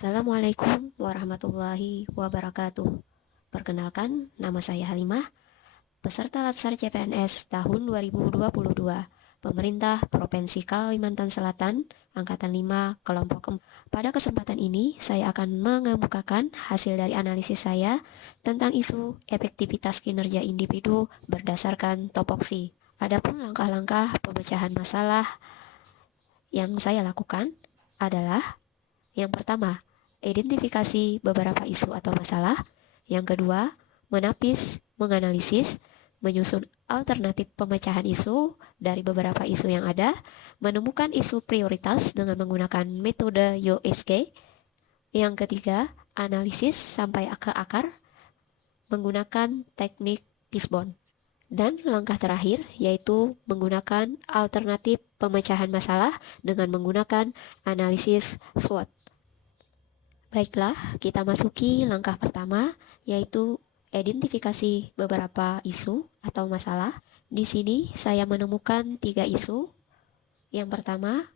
Assalamualaikum warahmatullahi wabarakatuh. Perkenalkan, nama saya Halimah, peserta Latsar CPNS tahun 2022, Pemerintah Provinsi Kalimantan Selatan, Angkatan 5, Kelompok 4. Pada kesempatan ini, saya akan mengemukakan hasil dari analisis saya tentang isu efektivitas kinerja individu berdasarkan topoksi. Adapun langkah-langkah pemecahan masalah yang saya lakukan adalah yang pertama, identifikasi beberapa isu atau masalah. Yang kedua, menapis, menganalisis, menyusun alternatif pemecahan isu dari beberapa isu yang ada, menemukan isu prioritas dengan menggunakan metode USG. Yang ketiga, analisis sampai ke akar menggunakan teknik Fishbone. Dan langkah terakhir yaitu menggunakan alternatif pemecahan masalah dengan menggunakan analisis SWOT. Baiklah, kita masuki langkah pertama, yaitu identifikasi beberapa isu atau masalah. Di sini saya menemukan 3 isu. Yang pertama,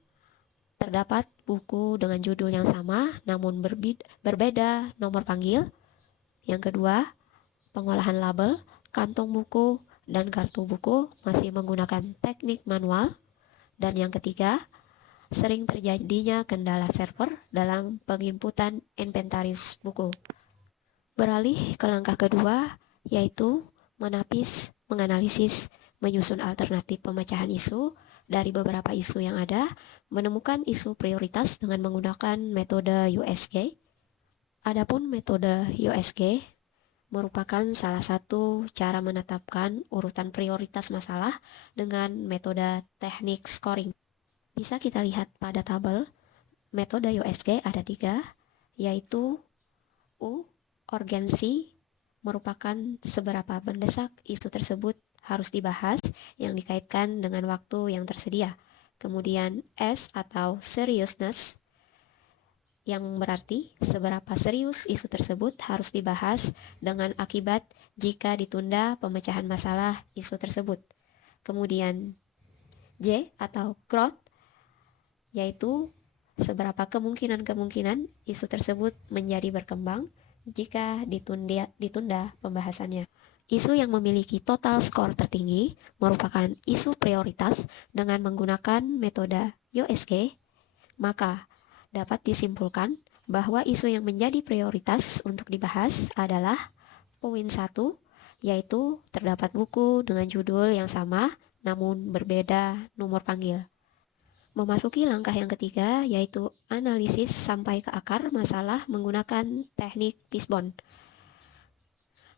terdapat buku dengan judul yang sama namun berbeda nomor panggil. Yang kedua, pengolahan label, kantong buku, dan kartu buku masih menggunakan teknik manual. Dan yang ketiga, sering terjadinya kendala server dalam penginputan inventaris buku. Beralih ke langkah kedua, yaitu menapis, menganalisis, menyusun alternatif pemecahan isu dari beberapa isu yang ada, menemukan isu prioritas dengan menggunakan metode USG. Adapun metode USG merupakan salah satu cara menetapkan urutan prioritas masalah dengan metode teknik scoring. Bisa kita lihat pada tabel, metode USG ada 3, yaitu U, urgensi, merupakan seberapa mendesak isu tersebut harus dibahas yang dikaitkan dengan waktu yang tersedia. Kemudian S atau seriousness, yang berarti seberapa serius isu tersebut harus dibahas dengan akibat jika ditunda pemecahan masalah isu tersebut. Kemudian J atau growth, yaitu seberapa kemungkinan isu tersebut menjadi berkembang jika ditunda pembahasannya. Isu yang memiliki total skor tertinggi merupakan isu prioritas dengan menggunakan metode USG, maka dapat disimpulkan bahwa isu yang menjadi prioritas untuk dibahas adalah poin 1, yaitu terdapat buku dengan judul yang sama namun berbeda nomor panggil. Memasuki langkah yang ketiga, yaitu analisis sampai ke akar masalah menggunakan teknik Fishbone.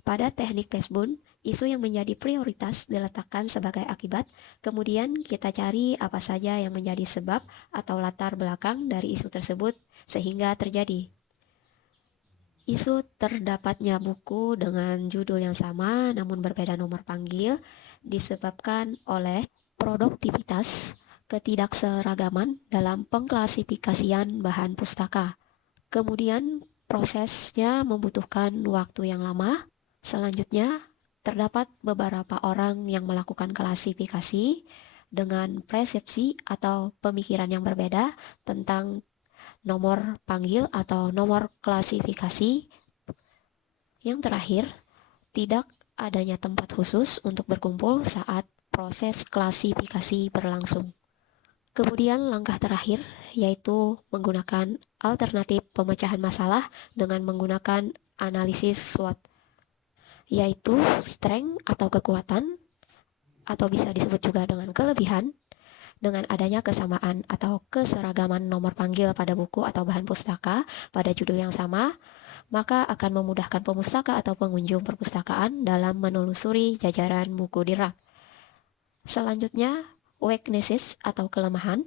Pada teknik Fishbone, isu yang menjadi prioritas diletakkan sebagai akibat, kemudian kita cari apa saja yang menjadi sebab atau latar belakang dari isu tersebut sehingga terjadi. Isu terdapatnya buku dengan judul yang sama namun berbeda nomor panggil disebabkan oleh produktivitas, ketidakseragaman dalam pengklasifikasian bahan pustaka. Kemudian prosesnya membutuhkan waktu yang lama. Selanjutnya, terdapat beberapa orang yang melakukan klasifikasi dengan persepsi atau pemikiran yang berbeda tentang nomor panggil atau nomor klasifikasi. Yang terakhir, tidak adanya tempat khusus untuk berkumpul saat proses klasifikasi berlangsung. Kemudian langkah terakhir yaitu menggunakan alternatif pemecahan masalah dengan menggunakan analisis SWOT, yaitu strength atau kekuatan, atau bisa disebut juga dengan kelebihan. Dengan adanya kesamaan atau keseragaman nomor panggil pada buku atau bahan pustaka pada judul yang sama, maka akan memudahkan pemustaka atau pengunjung perpustakaan dalam menelusuri jajaran buku di rak. Selanjutnya, weaknesses atau kelemahan.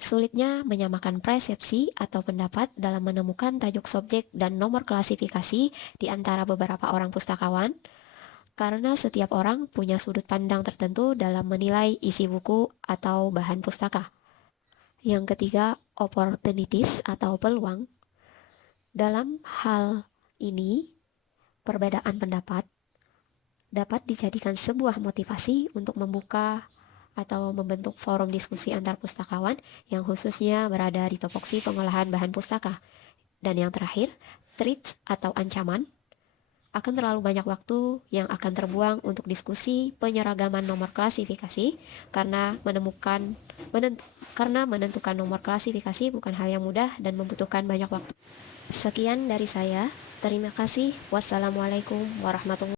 Sulitnya menyamakan persepsi atau pendapat dalam menemukan tajuk subjek dan nomor klasifikasi di antara beberapa orang pustakawan, karena setiap orang punya sudut pandang tertentu dalam menilai isi buku atau bahan pustaka. Yang ketiga, opportunities atau peluang. Dalam hal ini, perbedaan pendapat dapat dijadikan sebuah motivasi untuk membuka atau membentuk forum diskusi antar pustakawan yang khususnya berada di topoksi pengolahan bahan pustaka. Dan yang terakhir, threats atau ancaman, akan terlalu banyak waktu yang akan terbuang untuk diskusi penyeragaman nomor klasifikasi karena menentukan nomor klasifikasi bukan hal yang mudah dan membutuhkan banyak waktu. Sekian dari saya. Terima kasih. Wassalamualaikum warahmatullahi wabarakatuh.